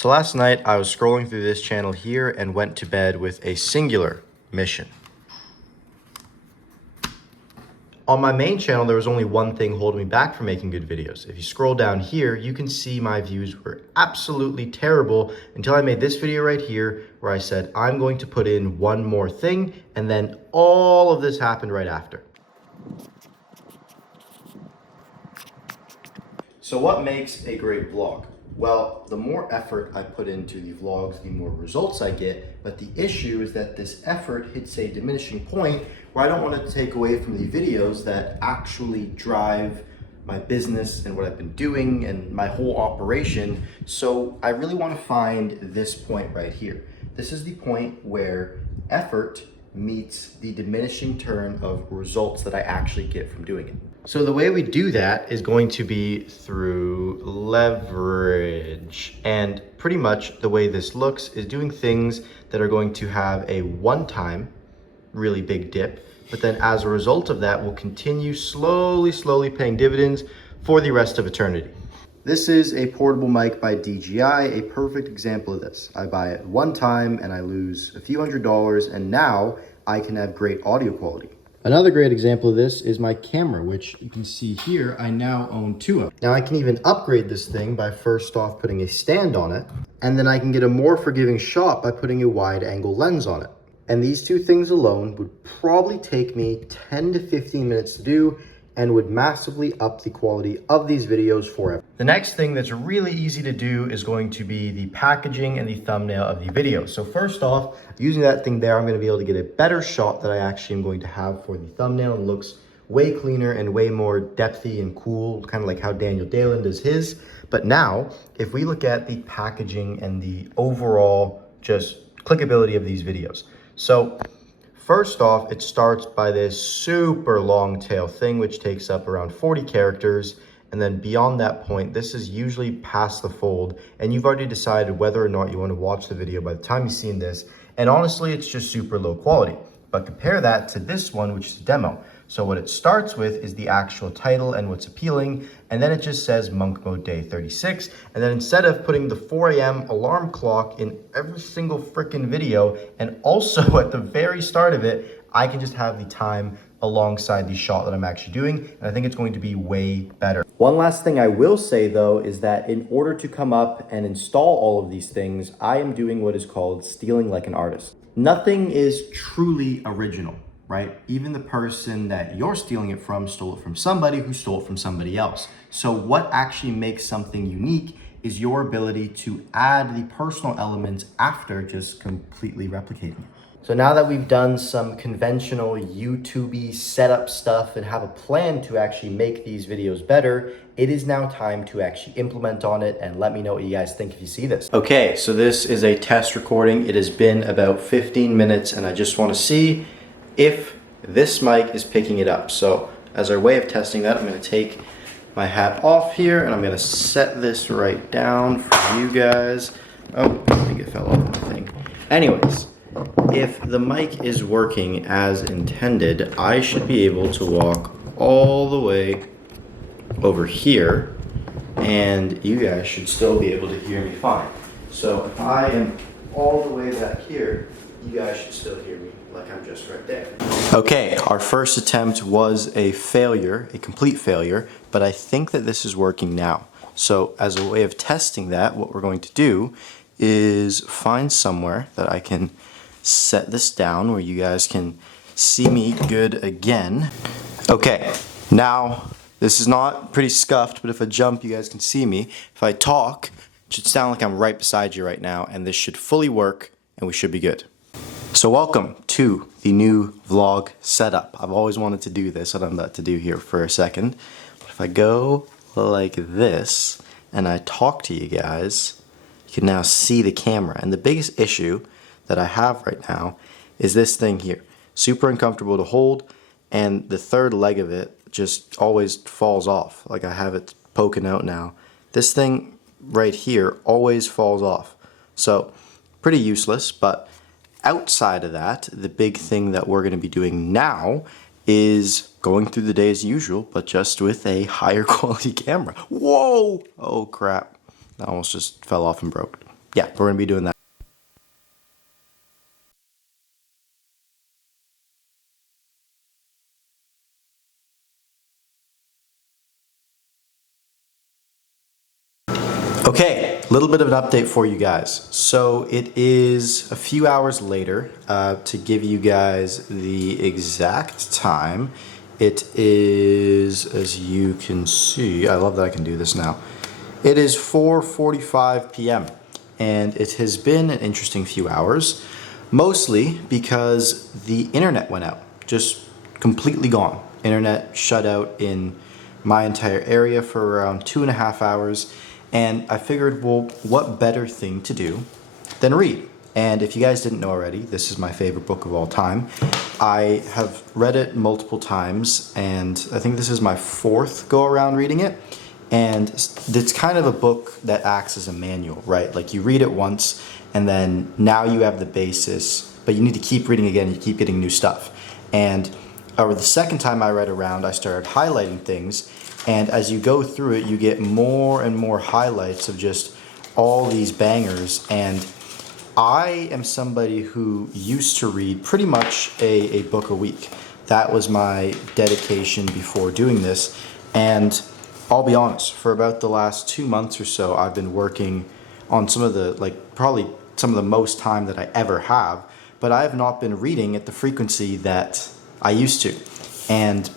So last night I was scrolling through this channel here and went to bed with a singular mission. On my main channel, there was only one thing holding me back from making good videos. If you scroll down here, you can see my views were absolutely terrible until I made this video right here where I said, I'm going to put in one more thing, and then all of this happened right after. So what makes a great vlog? Well, the more effort I put into the vlogs, the more results I get. But the issue is that this effort hits a diminishing point where I don't want to take away from the videos that actually drive my business and what I've been doing and my whole operation. So I really want to find this point right here. This is the point where effort meets the diminishing turn of results that I actually get from doing it. So the way we do that is going to be through leverage. And pretty much the way this looks is doing things that are going to have a one-time really big dip, but then as a result of that, we'll continue slowly paying dividends for the rest of eternity. This is a portable mic by DJI, a perfect example of this. I buy it one time and I lose a few $100s, and now I can have great audio quality. Another great example of this is my camera, which you can see here, I now own two of. Now I can even upgrade this thing by first off putting a stand on it, and then I can get a more forgiving shot by putting a wide angle lens on it. And these two things alone would probably take me 10 to 15 minutes to do and would massively up the quality of these videos forever. The next thing that's really easy to do is going to be the packaging and the thumbnail of the video. So first off, using that thing there, I'm going to be able to get a better shot that I actually am going to have for the thumbnail. It looks way cleaner and way more depthy and cool, kind of like how Daniel Dalen does his. But now, if we look at the packaging and the overall just clickability of these videos. So first off, it starts by this super long tail thing, which takes up around 40 characters. And then beyond that point, this is usually past the fold, and you've already decided whether or not you want to watch the video by the time you've seen this. And honestly, it's just super low quality. But compare that to this one, which is a demo. So what it starts with is the actual title and what's appealing, and then it just says Monk Mode Day 36. And then instead of putting the 4 a.m. alarm clock in every single freaking video, and also at the very start of it, I can just have the time alongside the shot that I'm actually doing, and I think it's going to be way better. One last thing I will say though is that in order to come up and install all of these things, I am doing what is called stealing like an artist. Nothing is truly original, right? Even the person that you're stealing it from stole it from somebody who stole it from somebody else. So what actually makes something unique is your ability to add the personal elements after just completely replicating it. So now that we've done some conventional YouTube-y setup stuff and have a plan to actually make these videos better, it is now time to actually implement on it, and let me know what you guys think if you see this. Okay, so this is a test recording. It has been about 15 minutes and I just want to see if this mic is picking it up. So as our way of testing that, I'm going to take my hat off here and I'm going to set this right down for you guys. Oh, I think it fell off the thing. Anyways, if the mic is working as intended, I should be able to walk all the way over here and you guys should still be able to hear me fine. So if I am all the way back here, you guys should still hear me like I'm just right there. Okay, our first attempt was a failure, a complete failure, but I think that this is working now. So as a way of testing that, what we're going to do is find somewhere that I can set this down where you guys can see me good again. Okay, now this is not pretty scuffed, but if I jump, you guys can see me. If I talk, it should sound like I'm right beside you right now, and this should fully work, and we should be good. So welcome to the new vlog setup. I've always wanted to do this, what I'm about to do here for a second. But if I go like this, and I talk to you guys, you can now see the camera. And the biggest issue that I have right now is this thing here. Super uncomfortable to hold, and the third leg of it just always falls off. Like I have it poking out now. This thing right here always falls off. So pretty useless, but outside of that, the big thing that we're going to be doing now is going through the day as usual, but just with a higher quality camera. Whoa! Oh crap. That almost just fell off and broke. yeah, we're gonna be doing that. Okay, a little bit of an update for you guys. So it is a few hours later. To give you guys the exact time, it is, as you can see, I love that I can do this now. It is 4:45 p.m. and it has been an interesting few hours, mostly because the internet went out, just completely gone. Internet shut out in my entire area for around 2.5 hours. And I figured, well, what better thing to do than read? And if you guys didn't know already, this is my favorite book of all time. I have read it multiple times, and I think this is my 4th go around reading it. And it's kind of a book that acts as a manual, right? Like you read it once, and then now you have the basis, but you need to keep reading again, you keep getting new stuff. And over the second time I read around, I started highlighting things. And as you go through it, you get more and more highlights of just all these bangers. And I am somebody who used to read pretty much a book a week. That was my dedication before doing this. And I'll be honest, for about the last 2 months or so, I've been working on some of the, probably some of the most time that I ever have. But I have not been reading at the frequency that I used to. And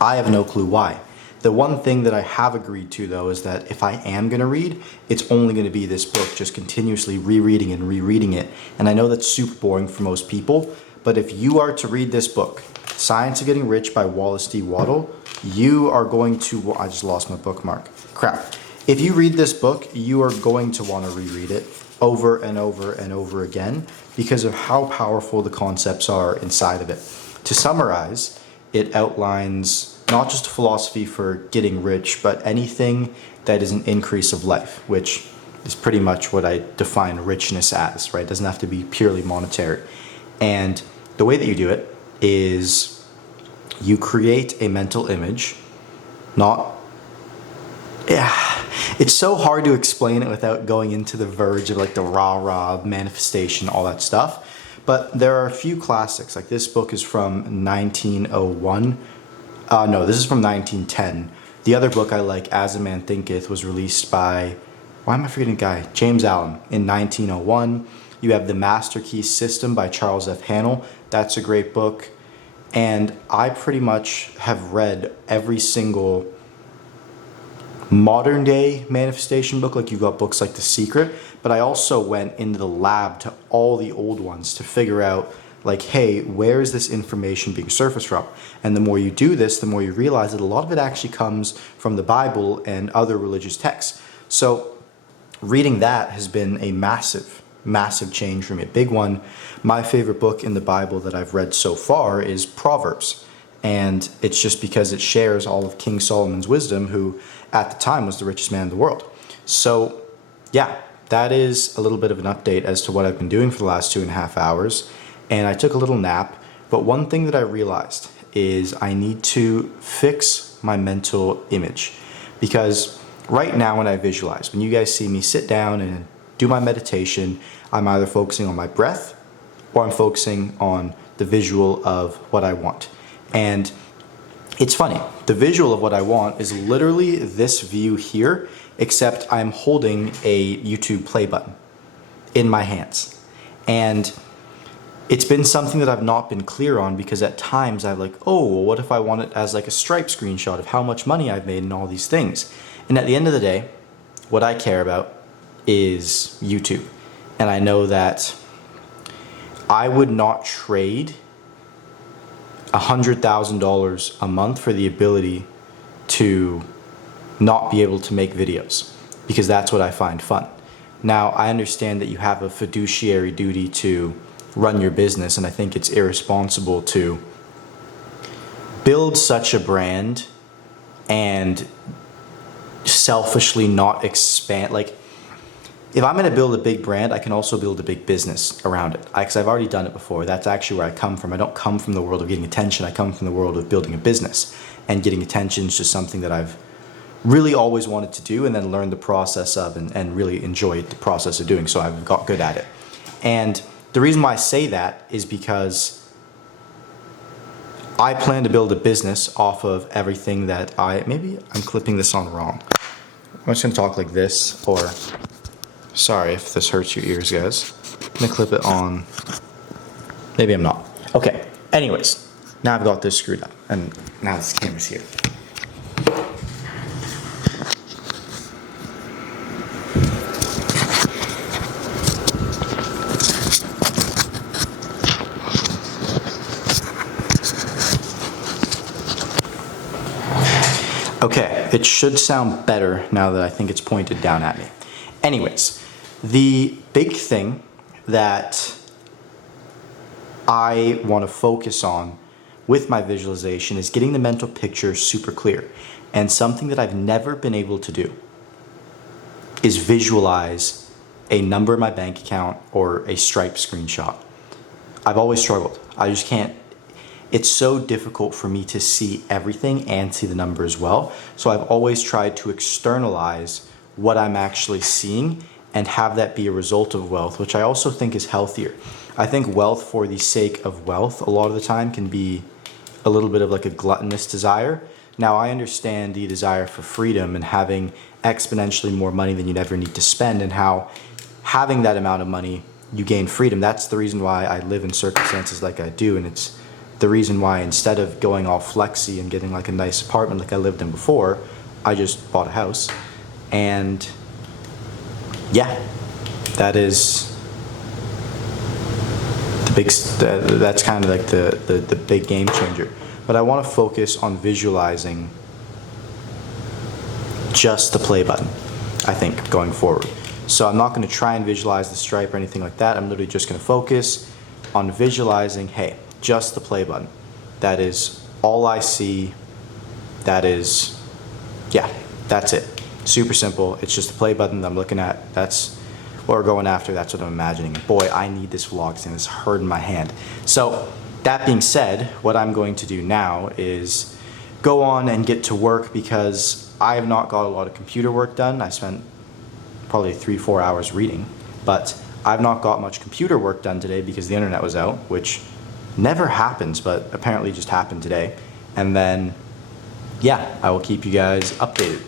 I have no clue why. The one thing that I have agreed to, though, is that if I am going to read, it's only going to be this book, just continuously rereading and rereading it. And I know that's super boring for most people, but if you are to read this book, Science of Getting Rich by Wallace D. Waddell, you are going to, I just lost my bookmark. Crap. If you read this book, you are going to want to reread it over and over and over again because of how powerful the concepts are inside of it. To summarize, it outlines not just a philosophy for getting rich, but anything that is an increase of life, which is pretty much what I define richness as, right? It doesn't have to be purely monetary. And the way that you do it is you create a mental image, it's so hard to explain it without going into the verge of like the rah-rah manifestation, all that stuff. But there are a few classics, like this book is from 1901. No, this is from 1910. The other book I like, As a Man Thinketh, was released by, why am I forgetting the guy? James Allen in 1901. You have The Master Key System by Charles F. Hannell. That's a great book. And I pretty much have read every single modern day manifestation book, like you've got books like The Secret, but I also went into the lab to all the old ones to figure out like, hey, where is this information being surfaced from? And the more you do this, the more you realize that a lot of it actually comes from the Bible and other religious texts. So reading that has been a massive, massive change for me. A big one. My favorite book in the Bible that I've read so far is Proverbs. And it's just because it shares all of King Solomon's wisdom, who at the time was the richest man in the world. So yeah, that is a little bit of an update as to what I've been doing for the last 2.5 hours. And I took a little nap, but one thing that I realized is I need to fix my mental image. Because right now when I visualize, when you guys see me sit down and do my meditation, I'm either focusing on my breath or I'm focusing on the visual of what I want. And it's funny, the visual of what I want is literally this view here, except I'm holding a YouTube play button in my hands. And it's been something that I've not been clear on because at times I'm like, oh, well, what if I want it as like a Stripe screenshot of how much money I've made and all these things? And at the end of the day, what I care about is YouTube. And I know that I would not trade $100,000 a month for the ability to not be able to make videos, because that's what I find fun. Now, I understand that you have a fiduciary duty to run your business, and I think it's irresponsible to build such a brand and selfishly not expand. Like, if I'm going to build a big brand, I can also build a big business around it, because I've already done it before. That's actually where I come from. I don't come from the world of getting attention. I come from the world of building a business, and getting attention is just something that I've really always wanted to do, and then learn the process of and really enjoyed the process of doing. So I've got good at it. And the reason why I say that is because I plan to build a business off of everything that maybe I'm clipping this on wrong. I'm just gonna talk like this, or sorry if this hurts your ears, guys. I'm gonna clip it on, maybe I'm not. Okay, anyways, now I've got this screwed up, and now this camera's here. Okay, it should sound better now that I think it's pointed down at me. Anyways, the big thing that I want to focus on with my visualization is getting the mental picture super clear. And something that I've never been able to do is visualize a number in my bank account or a Stripe screenshot. I've always struggled. I just can't. It's so difficult for me to see everything and see the number as well. So I've always tried to externalize what I'm actually seeing and have that be a result of wealth, which I also think is healthier. I think wealth for the sake of wealth a lot of the time can be a little bit of like a gluttonous desire. Now I understand the desire for freedom and having exponentially more money than you'd ever need to spend, and how having that amount of money you gain freedom. That's the reason why I live in circumstances like I do, and it's the reason why instead of going all flexy and getting like a nice apartment like I lived in before, I just bought a house. And yeah, that is the big, that's kind of like the big game changer. But I want to focus on visualizing just the play button, I think, going forward. So I'm not going to try and visualize the Stripe or anything like that. I'm literally just going to focus on visualizing, hey, just the play button. That is all I see. That is, yeah, that's it. Super simple. It's just the play button that I'm looking at. That's what we're going after. That's what I'm imagining. Boy, I need this vlog thing. It's hurting my hand. So that being said, what I'm going to do now is go on and get to work, because I have not got a lot of computer work done. I spent probably 3-4 hours reading, but I've not got much computer work done today because the internet was out, which never happens, but apparently just happened today. And then, yeah, I will keep you guys updated.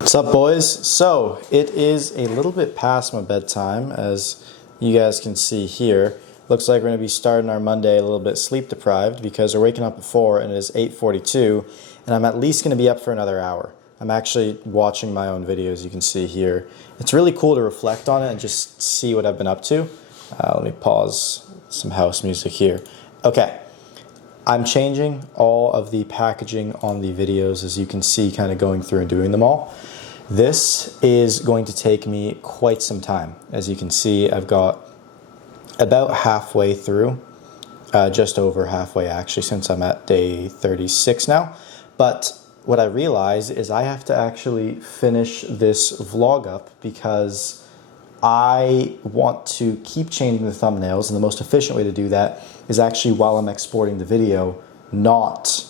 What's up, boys? So it is a little bit past my bedtime, as you guys can see here. Looks like we're going to be starting our Monday a little bit sleep deprived, because we're waking up at 4 and it is 8:42, and I'm at least going to be up for another hour. I'm actually watching my own videos, you can see here. It's really cool to reflect on it and just see what I've been up to. Let me pause some house music here. Okay. I'm changing all of the packaging on the videos, as you can see, kind of going through and doing them all. This is going to take me quite some time. As you can see, I've got about halfway through, just over halfway actually, since I'm at day 36 now. But what I realize is I have to actually finish this vlog up, because I want to keep changing the thumbnails, and the most efficient way to do that is actually while I'm exporting the video, not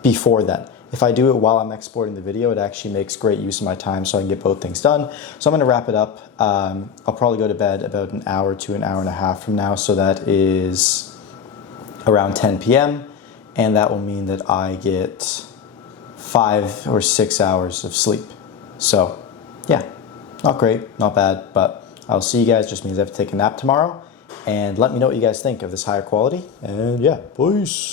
before then. If I do it while I'm exporting the video, it actually makes great use of my time, so I can get both things done. So I'm going to wrap it up. I'll probably go to bed about an hour to an hour and a half from now, so that is around 10 p.m. And that will mean that I get 5 or 6 hours of sleep. So yeah, not great, not bad, but I'll see you guys. Just means I have to take a nap tomorrow. And let me know what you guys think of this higher quality. And yeah, peace.